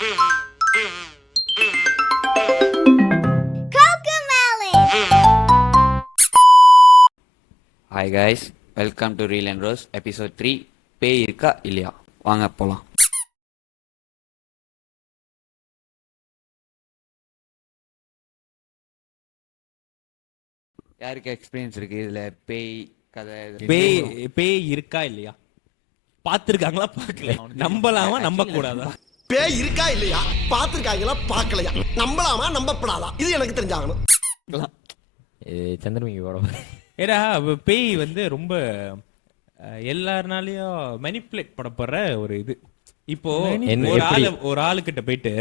Hi guys, welcome to reel and rose episode 3. பேய் இருக்கா இல்லையா? வாங்க போலாம். யாருக்கு எக்ஸ்பீரியன்ஸ் இருக்கு இதுல? பேய் கதை, பேய் இருக்கா இல்லையா? பாத்துருக்காங்களா பார்க்கல? நம்பலாமா நம்ப கூடாதா? பேய் இருக்கா இல்லையா? பாத்துருக்காங்களா பார்க்கலையா? நம்பலாமா நம்பப்படாதா? இது எனக்கு தெரிஞ்சாகணும். சந்திரமுகி ஏடா பேய் வந்து ரொம்ப எல்லாருனாலயும் மேனிப்புலேட் பண்ணப்படுற ஒரு இது. இப்போ ஒரு ஆளுகிட்ட போயிட்டு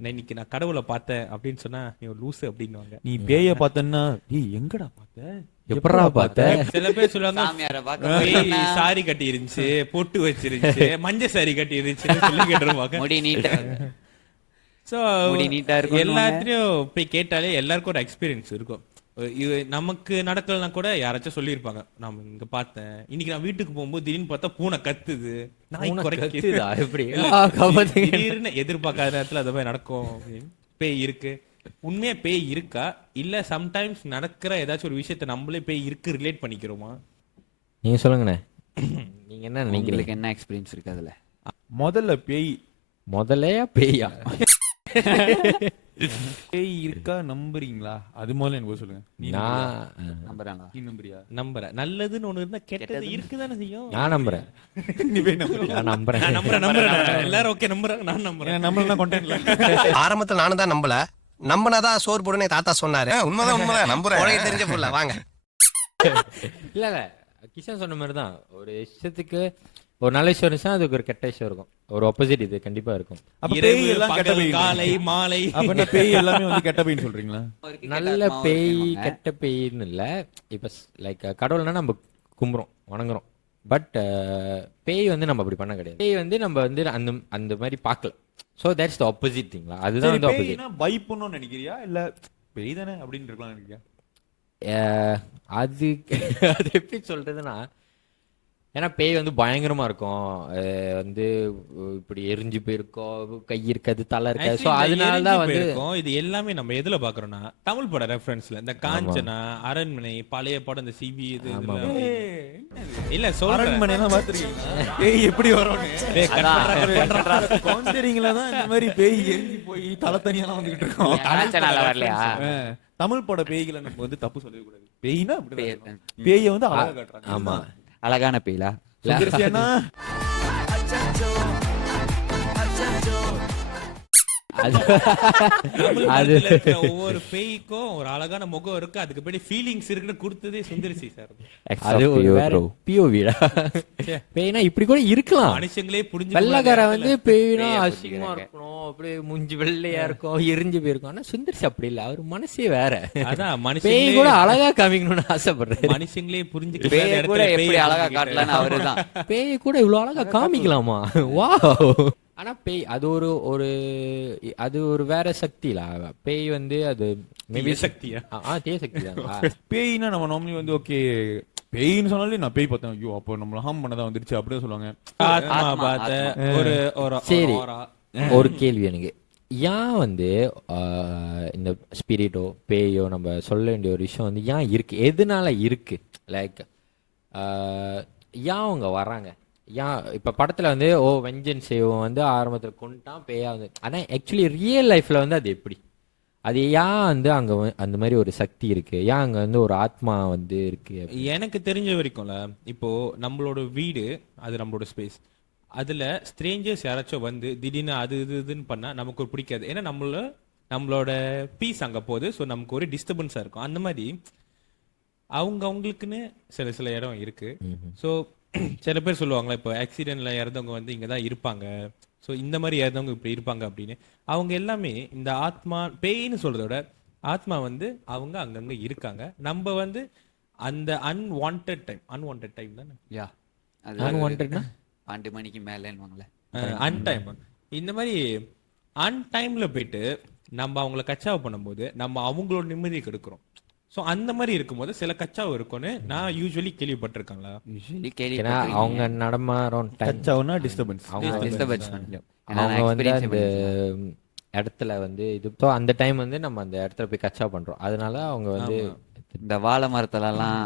இன்னைக்கு நான் கடவுளை பார்த்தேன் அப்படின்னு சொன்னா நீ ஒரு லூசு அப்படின்னுவாங்க. நீ பேய பார்த்தன்னா எங்கடா பார்த்த, எப்படா பார்த்த? சில பேர் சொல்லுவாங்க சாரி கட்டி இருந்துச்சு, பொட்டு வச்சிருந்துச்சு, மஞ்ச சாரி கட்டி இருந்துச்சுன்னு சொல்லி கேட்டுருவாங்க. முடி நீட்டா சோ எல்லாத்தையும் போய் கேட்டாலே எல்லாருக்கும் ஒரு எக்ஸ்பீரியன்ஸ் இருக்கும். நமக்கு நடக்கலன்னா கூட யாராச்சும் சொல்லியிருப்பாங்க, நான் இங்க பார்த்தேன், இன்னைக்கு நான் வீட்டுக்கு போகும்போது திடீர்னு பார்த்தா பூனை கத்துது, நாய் குறைக்குதா, எப்படி திடீர்னு எதிர்பார்க்காத நேரத்துல அது மாதிரி நடக்கும். பேய் இருக்கு. உண்மையா பேய் இருக்கா இல்ல சம்டைம்ஸ் நடக்கிற ஏதாச்சும் ஒரு விஷயத்த நம்மளே பேய் இருக்கு ரிலேட் பண்ணிக்கிறோமா? நீங்க சொல்லுங்கண்ணே, நீங்க என்ன நினைக்கிறீங்க? என்ன எக்ஸ்பீரியன்ஸ் இருக்கு அதுல? முதல்ல முதலையா பேயா? பேய் இருக்கா நம்புறீங்களா? அது முதல்ல எனக்கு சொல்லுங்க. நம்புறேன். நல்லதுன்னு ஒண்ணு இருந்தா கெட்டது இருக்குதானே செய்யும். நான் நம்புறேன். எல்லாரும் ஓகே நம்புறாங்க, நான் நம்புறேன். நம்மள கொண்டேன்ல. ஆரம்பத்துல நானும் தான் நம்பல, நம்பினாதான் சோறு போடுனே தாத்தா சொன்னாரு. உண்மைதான் நம்புறேன். தெரிஞ்ச புள்ள வாங்க. இல்ல கிஷன் சொன்ன மாதிரிதான், ஒரு விஷயத்துக்கு ஒரு நல்ல விஷயம் இருந்துச்சுன்னா அதுக்கு ஒரு கெட்ட விஷயம் இருக்கும். ஒரு ஆப்போசிட் இது கண்டிப்பா இருக்கும். பேய் எல்லாம் கெட்ட பேய், காலை மாலை அப்ப பேய் எல்லாமே வந்து கெட்ட பேய்னு சொல்றீங்களா? நல்ல பேய் கெட்ட பேய்னு இல்ல. இப்ப லைக் கடவுள்னா நம்ம கும்புறோம், வணங்குறோம். பட் பேய் வந்து நம்ம அப்படி பண்ண கிடையாது. பேய் வந்து நம்ம வந்து அந்த மாதிரி பார்க்கல. சோ தட்ஸ் தி ஆப்போசிட் திங்ல. அதுதான் வந்து ஆப்போசிட். பேய்னா பயப்படணும்னு நினைக்கிறியா இல்ல பேய் தானே அப்படினு இருக்கலாம் நினைக்கிறியா? அது எப்படி சொல்றதுன்னா, ஏன்னா பேய் வந்து பயங்கரமா இருக்கும், வந்து இப்படி எரிஞ்சு போயிருக்கோம், கை இருக்காது, தலை இருக்காது. சோ அதனாலதான் வந்து இது எல்லாமே நம்ம எதுல பாக்குறோம்னா தமிழ் பட ரெஃபரன்ஸ்ல. இந்த காஞ்சனா, அரண்மனை, பழைய படம், இந்த சிபி இது இல்ல சொல்ற அரண்மனை எல்லாம் பாத்துருக்கீங்களா? பேய் எப்படி வரும்னு காஞ்சரிங்ல தான் இந்த மாதிரி பேய் எரிஞ்சு போய் தலை தனியெல்லாம் வந்துகிட்டு இருக்கோம். காஞ்சனால வரலையா? தமிழ் பட பேய்களை நம்ம வந்து தப்பு சொல்லவே கூடாது. பேய்னா பேயை வந்து அழகா காட்டுறாங்க. ஆமா, அழகான பேய்லா? ஒவ்வொரு பேய்க்கும் ஒரு அழகான முகம் இருக்கு, அதுக்கு பின்னாடி ஃபீலிங்ஸ் இருக்குன்னு கொடுத்ததே சுந்தரிசி சார். அது ஒரு பிஓவிடா. பேய்னா இப்படி கூட இருக்கலாம். மனுஷங்களே புரிஞ்சு வெள்ளக்கார வந்து பேய்னா அசிங்கமா இருக்கணும், அப்படியே மூஞ்சி வெள்ளையா இருக்கும், எரிஞ்சு போயிருக்கும். ஆனா சுந்தரிசி அப்படி இல்ல, அவர் மனசே வேற. அதான் பேய் கூட அழகா காமிக்கணும்னு ஆசைப்படுறேன். மனுஷங்களே புரிஞ்சு பேய் கூட எப்படி அழகா காட்டலன்னு அவருதான். பேய் கூட இவ்வளவு அழகா காமிக்கலாமா? வாவ். ஆனா பேய் அது ஒரு வேற சக்தில. பேய் வந்து அது மேபி சக்தியா? தீய சக்தி தான். பேய்னா நம்ம நார்மலி வந்து ஓகே பேய்னு சொன்னாலே நான் பேய் பார்த்தேன், ஐயோ அப்போ நம்மள ஹார்ம் பண்ணதான் வந்துருச்சு அப்படியே சொல்லுவாங்க. சரி, ஒரு கேள்வி எனக்கு. ஏன் வந்து இந்த ஸ்பிரிட்டோ பேயோ நம்ம சொல்ல வேண்டிய ஒரு விஷயம் வந்து ஏன் இருக்கு, எதனால இருக்கு? லைக் ஏன் அவங்க வர்றாங்க? ஏன் இப்ப படத்துல வந்து வெஞ்சன்ஸ் செய்வோம் வந்து ஆரம்பத்துல கொண்டுட்டான் பேயா வந்து, ஆனா ஆக்சுவலி ரியல் லைஃப்ல வந்து அது எப்படி, அது ஏன் வந்து அங்க அந்த மாதிரி ஒரு சக்தி இருக்கு, ஏன் அங்க வந்து ஒரு ஆத்மா வந்து இருக்கு? எனக்கு தெரிஞ்ச வரைக்கும்ல, இப்போ நம்மளோட வீடு அது நம்மளோட ஸ்பேஸ், அதுல ஸ்ட்ரேஞ்சர்ஸ் யாராச்சும் வந்து திடீர்னு அது இதுன்னு பண்ணா நமக்கு ஒரு பிடிக்காது. ஏன்னா நம்மளோட பீஸ் அங்க போகுது. ஸோ நமக்கு ஒரு டிஸ்டர்பன்ஸா இருக்கும். அந்த மாதிரி அவங்களுக்குன்னு சில இடம் இருக்கு. ஸோ சில பேர் சொல்லுவாங்களா, இப்போ ஆக்சிடென்ட்ல இறந்தவங்க வந்து இங்கதான் இருப்பாங்க, ஸோ இந்த மாதிரி இறந்தவங்க இப்படி இருப்பாங்க அப்படின்னு. அவங்க எல்லாமே இந்த ஆத்மா பேய்னு சொல்றதோட ஆத்மா வந்து அவங்க அங்கங்க இருக்காங்க. நம்ம வந்து அந்த அன்வான்ட் டைம் தானே? யா, அன்வான்ட்னா 2 மணிக்கு மேலன்னுவாங்களே, அன்டைம். இந்த மாதிரி அன்டைம்ல போயிட்டு நம்ம அவங்கள கச்சாவை பண்ணும்போது நம்ம அவங்களோட நிம்மதியை கெடுக்கிறோம். ஸோ அந்த மாதிரி இருக்கும்போது சில கச்சாவும் இருக்கும்னு நான் யூஸ்வலி கேள்விப்பட்டிருக்கேன்ல. ஏன்னா அவங்க நடமாறும் டைம் கச்சாவுன்னா டிஸ்டர்பன்ஸ். அவங்க டிஸ்டர்பன்ஸ் அவங்க வந்து அந்த இடத்துல வந்து இது அந்த டைம் வந்து நம்ம அந்த இடத்துல போய் கச்சா பண்றோம். அதனால அவங்க வந்து இந்த வாழை மரத்துலலாம்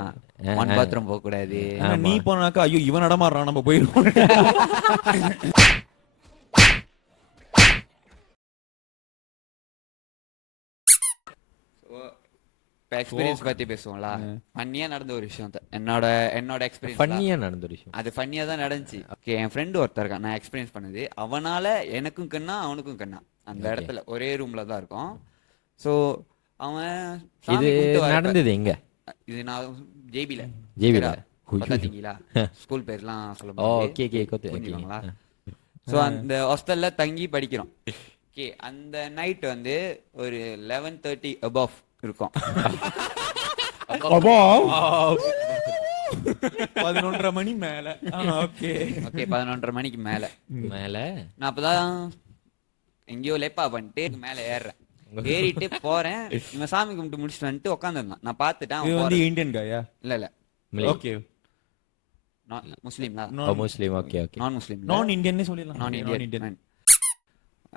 ஒன் பாத்ரூம் போக கூடாது. நீ போனாக்கா ஐயோ இவன் நடமாடுறான் நம்ம போயிருவோம். இப்போ எக்ஸ்பீரியன்ஸ் பத்தி பேசுவோம்ல, ஃபன்னியா நடந்த ஒரு விஷயம் என்னோட எக்ஸ்பீரியன்ஸ். ஃபன்னியா நடந்த ஒரு விஷயம் அது ஃபன்னியா தான் நடந்துச்சு. ஓகே, என் ஃப்ரெண்டு ஒருத்தர் இருக்கான், நான் எக்ஸ்பீரியன்ஸ் பண்ணது. அவனால எனக்கும் கண்ணா அவனுக்கும் கண்ணா அந்த இடத்துல ஒரே ரூம்ல தான் இருக்கும். ஸோ அவன் இது நடந்தது எங்க? இது நான் ஜேபில ஜேபில பார்த்தீங்களா, ஸ்கூல் பேர்லாம் சொல்ல ஓகே புரிஞ்சுக்கோங்களா. ஸோ அந்த ஹாஸ்டல்ல தங்கி படிக்கிறோம். ஓகே, அந்த நைட் வந்து ஒரு 11:30 above இருக்கும். 11:30 மணி மேல. ஓகே ஓகே, 11:30 மணிக்கு மேல. நான் அப்பதான் எங்கேயோ லேப்பா பண்ணிட்டு மேல ஏறுறேன். ஏறிட்டு போறேன். இவன் சாமி கும்பிட்டு முடிச்சுட்டு வந்துட்டு உட்காந்துருந்தான். நான் பார்த்துட்டேன். இது வந்து இந்தியன் காயா? இல்ல ஓகே, முஸ்லீம்ல. முஸ்லீம். ஓகே நான் முஸ்லீம். நான் இந்தியன் சொல்லலாம். நான் இந்தியன்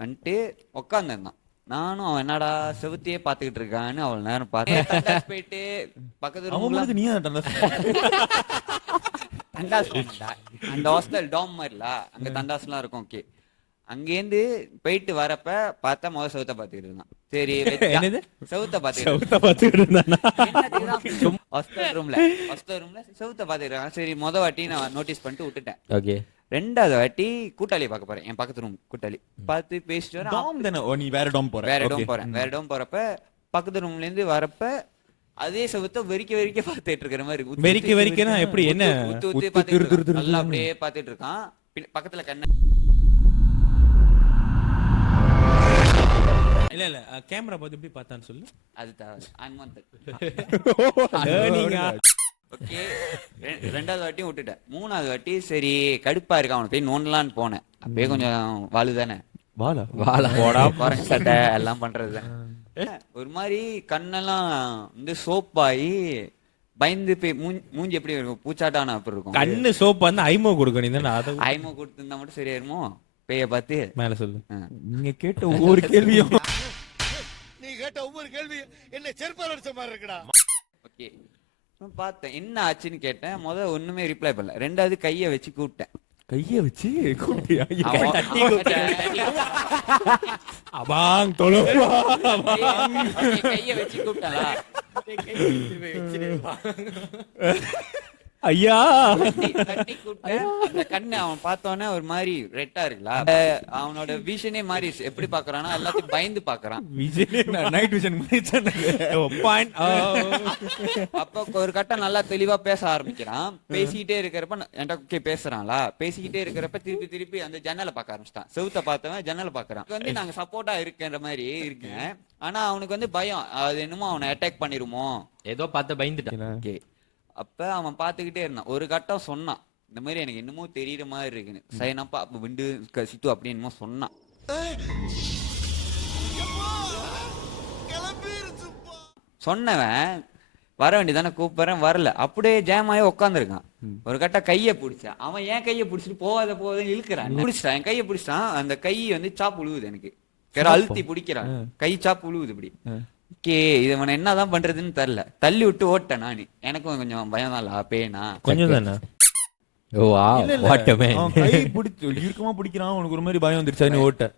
வந்துட்டு உட்காந்துருந்தான். நானும் அவன் என்னடா செவுத்தையே பாத்துக்கிட்டு இருக்கான்னு அவள் நேரம் பார்த்து போயிட்டு பக்கத்து அவங்களுக்கு நீ தண்டாஸ் அந்த ஹாஸ்டல் டாம் மாதிரில அங்க தண்டாஸ்லாம் இருக்கும். ஓகே, அங்கேருந்து போயிட்டு வரப்ப பார்த்தா முதல் செவுத்த பாத்துக்கிட்டு இருந்தான். சரி, செவுத்த பாத்துக்கிட்டு ஹாஸ்டல் ரூம்ல செவுத்த பாத்துக்கிட்டு. சரி, வாட்டி நான் நோட்டீஸ் பண்ணிட்டு விட்டுட்டேன். ஓகே, ரெண்டாவது வாட்டி கூட்டாளியை பார்க்க போறேன். என் பக்கத்து ரூம் கூட்டாளி பார்த்து பேசிட்டு நீ வேற டாம் போறேன். வேற டாம் போறப்ப பக்கத்து ரூம்ல இருந்து வரப்ப அதே செவுத்த வெறிக்க பார்த்துட்டு இருக்கிற மாதிரி இருக்கு. வெறிக்கனா எப்படி என்ன ஊத்து பாத்துட்டு நல்லா அப்படியே பாத்துட்டு இருக்கான். பக்கத்துல கண்ண இல்ல கேமரா பார்த்து எப்படி பார்த்தான்னு சொல்லு. அது ஓகே, ரெண்டாவது வாட்டியும் விட்டுட்டேன். மூணாவது வாட்டி சரி கடுப்பா இருக்கா அவனை போய் நோண்டலான்னு போனேன். அப்படியே கொஞ்சம் வாழுதானே போறேன் சட்டை எல்லாம் பண்றதுதான். ஒரு மாதிரி கண்ணெல்லாம் வந்து சோப்பாயி பயந்து போய் மூஞ்சி எப்படி இருக்கும், பூச்சாட்டான அப்படி இருக்கும். கண்ணு சோப்பு வந்து ஐமோ கொடுக்கணும். ஐமோ கொடுத்துருந்தா மட்டும் சரியாயிருமோ? பேய பார்த்து மேல சொல்லு. நீங்க கேட்ட ஒவ்வொரு கேள்வியும் என்ன செருப்பால் அடிச்ச மாதிரி இருக்குடா. ஓகே, பார்த்தேன் என்ன ஆச்சுன்னு கேட்டேன். முதல்ல ஒண்ணுமே ரிப்ளை பண்ணல. ரெண்டாவது கையை வச்சு கூப்பிட்டேன். கைய வச்சு கையை வச்சு கூப்பிட்டாளா ஐயா கண்ணு அவன் பார்த்தோன்னே ஒரு மாதிரி ரெட்டா இருக்குல்ல, அவனோட விஷனே மாதிரி எப்படி பாக்குறான்னா எல்லாத்தையும் பயந்து பாக்குறான். Night vision. அப்ப ஒரு கட்டம் நல்லா தெளிவா பேச ஆரம்பிக்கிறான். பேசிக்கிட்டே இருக்கிறப்ப என்கிட்ட பேசுறான்ல, பேசிக்கிட்டே இருக்கிறப்ப திருப்பி அந்த ஜன்னலை பார்க்க ஆரம்பிச்சிட்டான். செவுத்த பார்த்தவன் ஜன்னலை பாக்குறான். வந்து நாங்க சப்போர்ட்டா இருக்குன்ற மாதிரி இருக்கேன். ஆனா அவனுக்கு வந்து பயம், அது என்னமோ அவனை அட்டாக் பண்ணிருமோ ஏதோ பார்த்து பயந்துட்டான். ஓகே, அப்ப அவன் பாத்துக்கிட்டே இருந்தான். ஒரு கட்டம் சொன்னான், இந்த மாதிரி எனக்கு என்னமோ தெரியற மாதிரி இருக்குன்னு. சைனப்பா அப்ப விண்டு சித்து அப்படி என்னமோ சொன்னான். சொன்னவன் வர வேண்டியதானே, கூப்பிடுறேன் வரல. அப்படியே ஜாம் ஆகி உட்காந்துருக்கான். ஒரு கட்ட கைய பிடிச்சான். அவன் ஏன் கைய பிடிச்சிட்டு போகாத இழுக்கிறான். பிடிச்சிட்டான், என் கைய பிடிச்சிட்டான். அந்த கை வந்து சாப்பு விழுவுது. எனக்கு அழுத்தி பிடிக்கிறான். கை சாப்பு விழுவுது இப்படி. ஓகே, இது அவனை என்னதான் பண்றதுன்னு தெரியல. தள்ளி விட்டு ஓட்டேன் நானு. எனக்கும் கொஞ்சம் பயம் தான். பேனா கொஞ்சம் தானே. ஓ வாட் மேன், கை பிடிச்சு இறுக்கமா பிடிக்கிறான். உனக்கு ஒரு மாதிரி பயம் வந்துருச்சா? நீ ஓட்டேன்.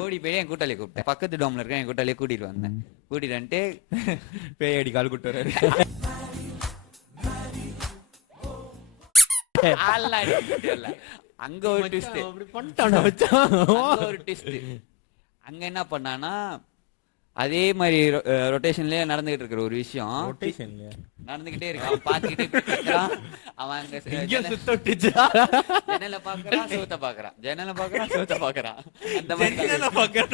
ஓடி போய் என் கூட்டாளியை கூப்பிட்டேன். பக்கத்து டோம்ல இருக்க என் கூட்டாளியை கூட்டிட்டு வந்தேன். கூட்டிட்டு வந்துட்டு பேயடி கால் கூட்டு வர்றாரு. அங்க ஒரு ட்விஸ்ட். அங்க என்ன பண்ணானா, அதே மாதிரி ரொட்டேஷன்லயே நடந்துகிட்டு இருக்கிற ஒரு விஷயம் நடந்துகிட்டே இருக்கு. அவன் பாத்துக்கிட்டே அவன் அங்க ஜன்னல பாக்குறான், செவுத்த பாக்குறான். ஜன்னல பாக்குறான், செவுத்த பாக்குறான். அந்த மாதிரி ஜன்னல பாக்குறான்,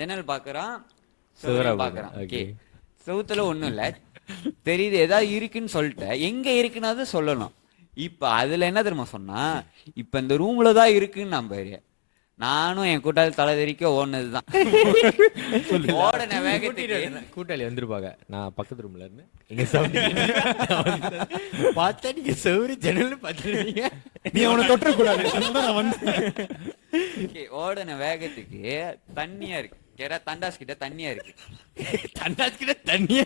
ஜன்னல் பாக்குறான், செவுத்த பாக்குறான். ஓகே, செவுத்துல ஒண்ணும் இல்ல, தெரியுது ஏதாவது இருக்குன்னு சொல்லிட்டேன். எங்க இருக்குன்னு சொல்லணும். இப்ப அதுல என்ன தெரியுமா சொன்னா, இப்ப இந்த ரூம்ல தான் இருக்குன்னு நான் பாரு. நானும் என் கூட்டாளி தலை தெறிக்க ஓடுனதுதான். ஓடன வேகத்துக்கு கூட்டாளி வந்திருப்பாங்க, நான் பக்கத்து ரூம்ல இருந்து எங்க பார்த்தா நீங்க சௌரி ஜன்னல் பார்த்துருக்கீங்க, நீ அவனை தொற்ற கூடாது. நான் வந்து ஓடன வேகத்துக்கு தண்ணியா இருக்கு. கேட்டா தண்டாஸ் கிட்ட தண்ணியா இருக்கு. தண்டாஸ் கிட்ட தண்ணியா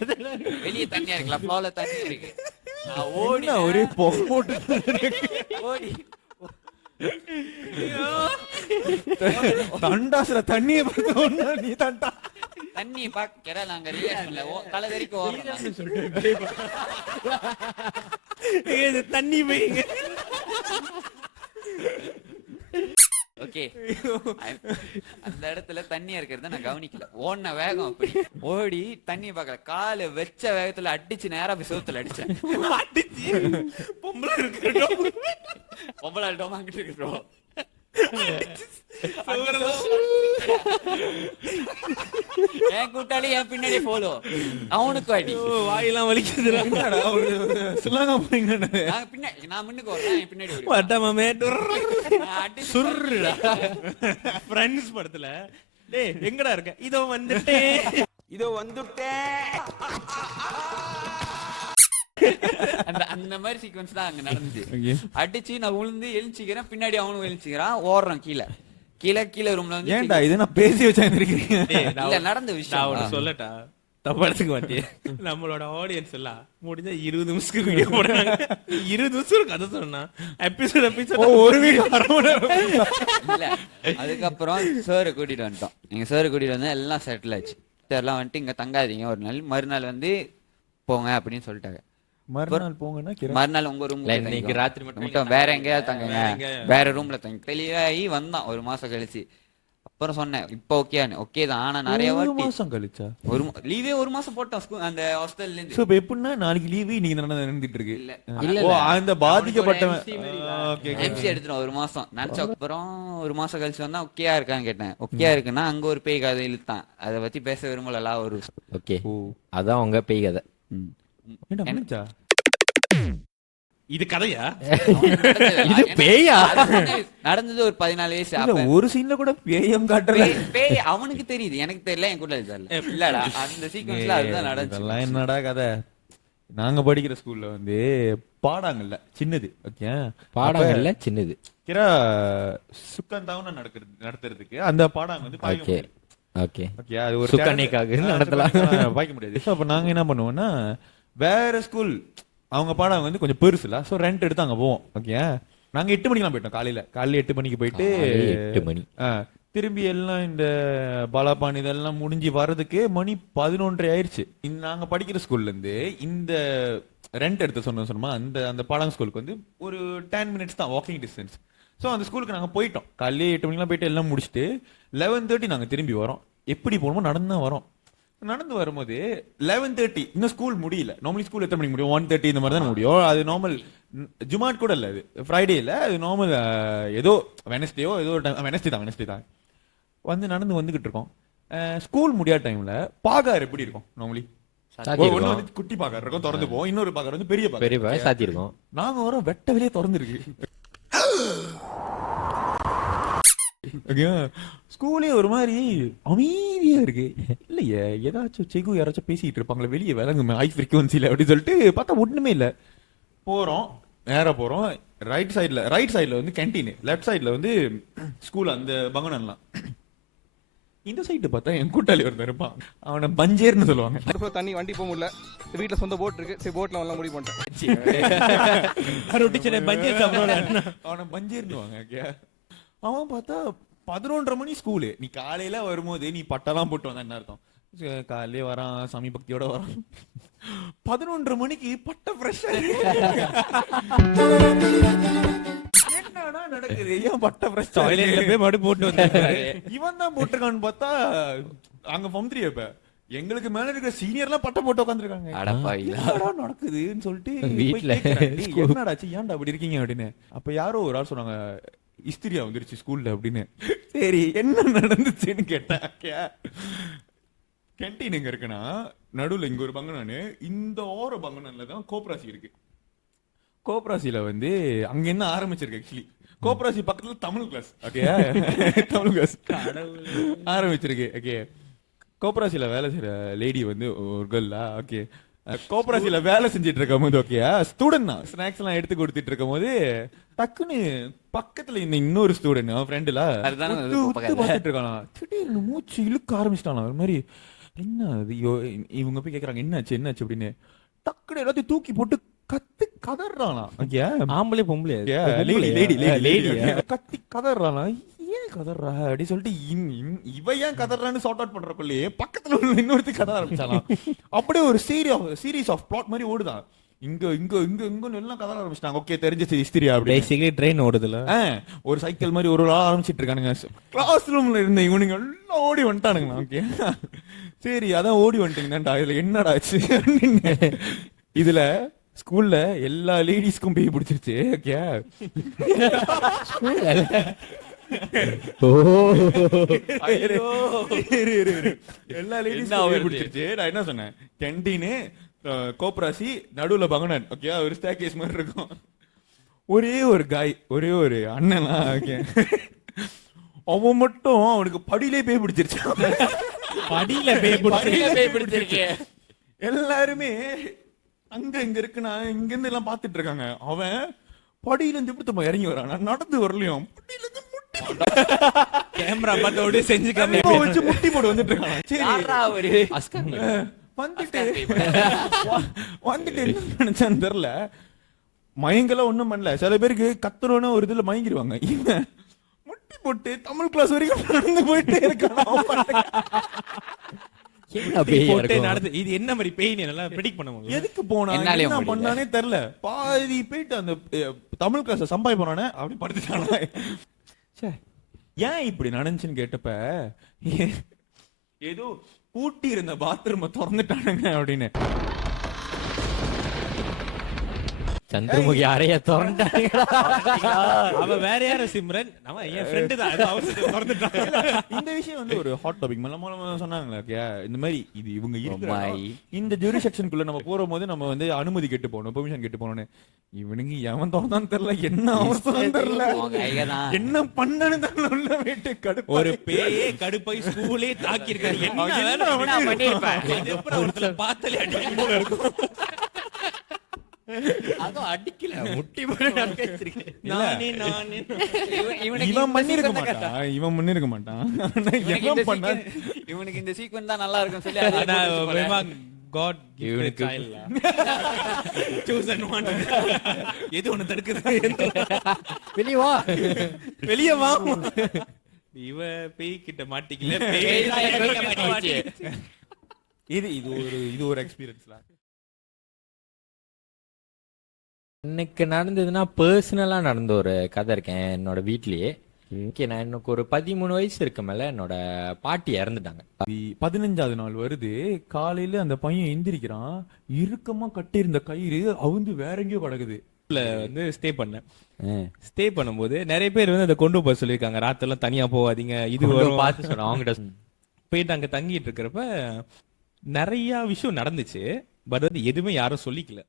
வெளியே தண்ணியா இருக்குல்ல, ஃப்ளோல தண்ணி இருக்கு. நான் ஓடி ஒரே புகை போட்டு ஓடி தண்டாசுல தண்ணியை பார்த்து நீ தண்டா தண்ணி பாக்க நாங்க ரிலேஷன்ல தலை தெறிக்க ஓடுறோம். தண்ணி போய் ஓகே, அந்த இடத்துல தண்ணியா இருக்கிறத நான் கவனிக்கல. ஓடின வேகம் அப்படி ஓடி தண்ணியை பார்க்கல, காலை வச்ச வேகத்துல அடிச்சு நேரா போய் சோத்துல அடிச்சேன். பொம்பளை இருக்கட்டும், பொம்பளை டோமாங்கிட்டு இருக்கிறோம். என் கூட்டாளி என் பின்னாடி போலோ, அவனுக்கு அடி. வாயெல்லாம் வலிக்குது. சொல்லாங்க போறீங்க. நான் பின்னாடி, நான் முன்னுக்கு வரேன், என் பின்னாடி ஓடி. வட்டமாமே நான் அடிச்சு சுர்ருடா. ஃப்ரெண்ட்ஸ் படத்துல டேய் எங்கடா இருக்க, இதோ வந்துட்டேன். அந்த மாதிரி சீக்வன்ஸ் தான் அங்க நடந்துச்சு. அடிச்சு நான் உளுந்து எழுச்சிக்கிறேன், பின்னாடி அவனும் எழுச்சிக்கிறான், ஓடுறான் கீழே கீழே கீழே ரூம்ல வந்து. ஏன்டா இதை நான் பேசி வச்சிருக்கீங்க? இல்ல நடந்த நான் விஷயம் ஒண்ணு சொல்லட்டா, தப்பா எடுத்துக்க மாட்டேன். நம்மளோட ஆடியன்ஸ் எல்லாம் முடிஞ்சா 20 நிமிஷத்துக்கு வீடியோ போடுறாங்க. 20 நிமிஷம் கதை சொன்னா எபிசோட் ஒரு வீடியோ அரை மணி நேரம். இல்ல. அதுக்கப்புறம் சாரை கூட்டிட்டு வந்துட்டோம். எங்க சாரை கூட்டிட்டு வந்து எல்லாம் செட்டில் ஆச்சு. எல்லாம் வந்துட்டு இங்க தங்காதீங்க ஒரு நாள், மறுநாள் வந்து போங்க அப்படின்னு சொல்லிட்டாங்க. மறுநாள் போங்கன்னா மறுநாள் உங்க ரூம் இன்னைக்கு ராத்திரி மட்டும் வேற எங்கேயாவது தங்குங்க, வேற ரூம்ல தங்க. தெளிவாகி வந்தான் ஒரு மாசம் கழிச்சு. அப்புறம் சொன்னேன் இப்ப ஓகே தான், ஆனா நிறைய மாசம் கழிச்சா ஒரு லீவே ஒரு மாசம் போட்டோம் அந்த ஹாஸ்டல்ல இருந்து. சோ இப்ப எப்படின்னா நாளைக்கு லீவு இன்னைக்கு நடந்துட்டு இருக்கு. இல்ல ஓ அந்த பாதிக்கப்பட்டவன் எம்சி எடுத்துரும் ஒரு மாசம் நினைச்ச. அப்புறம் ஒரு மாசம் கழிச்சு வந்தா ஓகேயா இருக்கான்னு கேட்டேன். ஓகேயா இருக்குன்னா அங்க ஒரு பேய் கதை இழுத்தான், அதை பத்தி பேச விரும்பல ஒரு. ஓகே, அதான் உங்க பேய் கதை. இது கதையா? இது பேயா? நடந்தது ஒரு 14 வயசு. ஒரு சீன்ல கூட பேயம் காட்டல. பேய் அவனுக்கு தெரியுது, எனக்கு தெரியல, என் கூட இல்லடா. அந்த சீக்வன்ஸ்ல அதுதான் நடந்துச்சு. என்னடா கதை? நாங்க படிக்கிற ஸ்கூல்ல வந்து பாடாங்கல்ல சின்னது. ஓகே, பாடாங்கல்ல சின்னது கிரா சுக்கந்தாவும் நடத்துறதுக்கு அந்த பாடாங்க வந்து பாய்க்க முடியாது. ஓகே ஓகே, அது ஒரு சுக்கன்னைக்காக நடத்தலாம், பாய்க்க முடியாது. ஸோ அப்ப நாங்க என்ன பண்ணுவோம்னா வேற ஸ்கூல் அவங்க பாடம் வந்து கொஞ்சம் பெருசுல, ஸோ ரெண்ட் எடுத்து அங்க போவோம். ஓகே, நாங்க 8 மணிக்கெல்லாம் போயிட்டோம். காலையில 8 மணிக்கு போயிட்டு 8 மணி திரும்பி எல்லாம் இந்த பாலாபான் இதெல்லாம் முடிஞ்சு வர்றதுக்கு மணி 11:30 ஆயிடுச்சு. நாங்க படிக்கிற ஸ்கூல்ல இருந்து இந்த ரெண்ட் எடுத்து சொன்னோமா அந்த அந்த பாடம் ஸ்கூலுக்கு வந்து ஒரு 10 மினிட்ஸ் தான் வாக்கிங் டிஸ்டன்ஸ். ஸோ அந்த ஸ்கூலுக்கு நாங்க போயிட்டோம். காலையில 8 மணிக்கெல்லாம் போயிட்டு எல்லாம் முடிச்சுட்டு 11:30 நாங்க திரும்பி வரோம். எப்படி போகணுமோ நடந்து தான் வரோம். நடந்து வரும்போது 11:30 இன்னும் ஸ்கூல் முடியல. நார்மலி ஸ்கூல் எத்தனை மணிக்கு முடியும்? 1:30 இந்த மாதிரி தான் முடியும். அது நார்மல் ஜுமாட் கூட இல்ல, அது ஃப்ரைடே இல்ல, அது நார்மல் ஏதோ வெனஸ்டேயோ ஏதோ வெனஸ்டே தான் வந்து நடந்து வந்துகிட்டு இருக்கோம். ஸ்கூல் முடியாத டைம்ல பாகார் எப்படி இருக்கும்? நார்மலி ஒண்ணு வந்து குட்டி பாகார் இருக்கும், திறந்து போவோம். இன்னொரு பாகார் வந்து பெரிய பாகார் சாத்தி இருக்கும். நாங்க வரோம், வெட்ட வெளியே திறந்துருக்கு. ஸ்கூலே ஒரு மாதிரி அமைதியா இருக்கு. இல்லையே, ஏதாச்சும் செகு யாராச்சும் பேசிட்டு இருப்பாங்களே வெளியே விளங்குமே ஹை ஃப்ரீக்வன்சில அப்படின்னு சொல்லிட்டு பார்த்தா ஒண்ணுமே இல்ல. போறோம், நேரா போறோம். ரைட் சைட்ல வந்து கேன்டீன், லெஃப்ட் சைட்ல வந்து ஸ்கூல் அந்த பங்கனம்லாம். இந்த சைடு பார்த்தா என் கூட்டாளி ஒருத்தர் இருப்பான், அவனை பஞ்சேர்னு சொல்லுவாங்க. தண்ணி வண்டி போக முடியல, வீட்டுல சொந்த போட் இருக்கு, சரி போட்ல வரலாம் முடிவு பண்ணிட்டேன். அவனை பஞ்சேர்னுவாங்க. அவன் பார்த்தா 11:30 மணி ஸ்கூலு. நீ காலையில வரும்போது நீ பட்டெல்லாம் போட்டு வந்தா என்ன அர்த்தம்? காலையிலே வரான், சாமி பக்தியோட வரான். 11:30 மணிக்கு பட்ட ஃப்ரெஷ்ஷா என்னடா நடக்குது? ஏன் பட்ட ஃப்ரெஷ் டாய்லெட்ல போய் மறுபடியும் போட்டு வந்தாரு. இவன் தான் போட்டிருக்கான்னு பார்த்தா அங்க ஃபம்த்ரி அப்ப எங்களுக்கு மேல இருக்கிற சீனியர்லாம் பட்ட போட்டு உட்காந்துருக்காங்க. என்னடா நடக்குதுன்னு சொல்லிட்டு வீட்டுல என்னடாச்சு, ஏன்டா அப்படி இருக்கீங்க அப்படின்னு. அப்ப யாரோ ஒரு ஆள் சொன்னாங்க, இஸ்திரியா வந்துருச்சு ஸ்கூல்ல அப்படின்னு. சரி என்ன நடந்துச்சுன்னு கேட்டேன். கேன்டீன் எங்க இருக்குன்னா நடுவுல இங்க ஒரு பங்கனானு, இந்த ஓர பங்கனான்ல தான் கோப்ராசி இருக்கு. கோப்ராசியில வந்து அங்க என்ன ஆரம்பிச்சிருக்கு ஆக்சுவலி கோப்ராசி பக்கத்துல Tamil class. Okay Tamil class ஆரம்பிச்சிருக்கு. ஓகே கோப்ராசில வேலை செய்யற லேடி வந்து ஒரு கேர்லா. ஓகே கோப்ராசில வேலை செஞ்சிட்டு இருக்கும் போது ஓகே ஸ்டூடெண்ட் தான் ஸ்நாக்ஸ் எல்லாம் எடுத்து கொடுத்துட்டு இருக்கும் போது டக்குன்னு பக்கத்துல இந்த இன்னொரு ஸ்டூடெண்ட் அவன் ஃப்ரெண்டுல பார்த்துட்டு இருக்கானா. திடீர்னு மூச்சு இழுக்க ஆரம்பிச்சிட்டானா. ஒரு மாதிரி என்ன அது இவங்க போய் கேக்குறாங்க என்னாச்சு என்னாச்சு அப்படின்னு. டக்குனு எல்லாத்தையும் தூக்கி போட்டு கதறானா. ஆம்பளை பொம்பளை கத்தி கதறானா. ஏன் கதறா அப்படின்னு சொல்லிட்டு இவ ஏன் கதறான்னு சார்ட் அவுட் பண்றக்குள்ளேயே பக்கத்துல உள்ள இன்னொருத்தி கத ஆரம்பிச்சாலாம். அப்படியே ஒரு சீரீஸ் ஆஃப் பிளாட் மாதிரி ஓடுதான். இங்க இங்க இங்க இங்க எல்லாம் கதற ஆரம்பிச்சிட்டாங்க. ஓகே தெரிஞ்சிச்சு ஹிஸ்டரி. அப்படி ட்ரெயின் ஓடுதுல ஒரு சைக்கிள் மாதிரி ஒரு ஆள் ஆரம்பிச்சிட்டு இருக்கானுங்க. கிளாஸ் ரூம்ல இருந்த இவனுங்க எல்லாம் ஓடி வந்துட்டானுங்களா. ஓகே சரி அதான் ஓடி வந்துட்டீங்கடா. இதுல என்னடா ஆச்சு? இதுல ஸ்கூல்ல எல்லா லேடிஸ்க்கும் பேய் பிடிச்சிருச்சு. ஓகே எல்லா லேடிஸ்க்கும் பிடிச்சிருச்சு. நான் என்ன சொன்னேன், கேண்டீனு கோப்ராசி நடுவுல பகனன். ஓகே ஒரு ஸ்டேர்கேஸ் மாதிரி இருக்கும். ஒரே ஒரு காய் ஒரே ஒரு அண்ணனா. ஓகே அவன் மட்டும் அவனுக்கு படியிலே பேய் பிடிச்சிருச்சு. படியில பேய் பிடிச்சிருக்கு. எல்லாருமே அங்க இங்க இருக்குன்னா இங்க இருந்து எல்லாம் பாத்துட்டு இருக்காங்க. அவன் படியில இருந்து எப்படி இறங்கி வரான். நடந்து வரலையும் படியில இருந்து கேமரா பார்த்தோட செஞ்சு வச்சு முட்டி போட்டு வந்துட்டு இருக்கான். சரி வந்துட்டு என்ன நினைச்சான்னு தெரியல. மயங்கெல்லாம் ஒண்ணும் பண்ணல. சில பேருக்கு கத்துறோன்னு ஒரு இதுல மயங்கிடுவாங்க. இவன் முட்டி போட்டு தமிழ் கிளாஸ் வரைக்கும் நடந்து போயிட்டே இருக்கான். இது என்ன மாதிரி பெயின் எல்லாம் ப்ரெடிக்ட் பண்ண முடியும். எதுக்கு போனா என்ன பண்ணானே தெரியல. பாதி போயிட்டு அந்த தமிழ் கிளாஸ் சம்பாய் போனானே அப்படி படுத்துட்டானே. ஏன் இப்படி நடந்துச்சுன்னு கேட்டப்ப ஏதோ பூட்டி இருந்த பாத்ரூம் திறந்துட்டானுங்க அப்படின்னு. சந்திரமுகி அறைய திறந்துட்டாங்க. அவ வேற யார சிம்ரன் அவன் என் ஃப்ரெண்ட் தான். இந்த விஷயம் வந்து ஒரு ஹாட் டாபிக் மூலமா சொன்னாங்களே. ஓகே இந்த மாதிரி இது இவங்க இந்த ஜூரிசெக்ஷனுக்குள்ள நம்ம போகும்போது நம்ம வந்து அனுமதி கேட்டு போகணும், பெர்மிஷன் கேட்டு போகணும்னு. இவனுங்க எவன் திறந்தான்னு தெரியல, என்ன அவசரம் தெரியல, என்ன பண்ணனு தெரியல. வீட்டு கடுப்பு ஒரு பேயே கடுப்பை ஸ்கூலே தாக்கி இருக்காரு. என்ன பண்ணிருப்பேன் பார்த்தலே அடிக்கல இருக்கும். அதுவும் அடிக்கல முட்டி இவன் பண்ணிருக்க மாட்டான். இவன் பண்ணிருக்க மாட்டான். இவனுக்கு இந்த சீக்வென்ஸ் தான் நல்லா இருக்கும் சொல்லி God give a child. Chosen one. எது ஒண்ணு தடுக்குது? வெளிய வா, வெளிய வா. இவ பேய் கிட்ட மாட்டிக்கல, பேய் தான் மாட்டிக்கிச்சு. இது ஒரு எக்ஸ்பீரியன்ஸ்ல எனக்கு நடந்ததுன்னா பர்சனலா நடந்த ஒரு கதை இருக்கேன் என்னோட வீட்லயே. ஓகே நான் எனக்கு ஒரு 13 வயசு இருக்க மேல என்னோட பாட்டி இறந்துட்டாங்க. 15வது நாள் வருது. காலையில அந்த பையன் எந்திரிக்கிறான். இறுக்கமா கட்டி இருந்த கயிறு அவுந்து வேற எங்கேயோ கிடக்குது. வந்து ஸ்டே பண்ணேன். ஸ்டே பண்ணும்போது நிறைய பேர் வந்து அதை கொண்டு போக சொல்லியிருக்காங்க. ராத்திரெல்லாம் தனியா போவாதீங்க, இது பார்த்து சொன்னேன் அவங்ககிட்ட. போயிட்டு அங்க தங்கிட்டு இருக்கிறப்ப நிறைய விஷயம் நடந்துச்சு. பட் வந்து எதுவுமே யாரும் சொல்லிக்கல.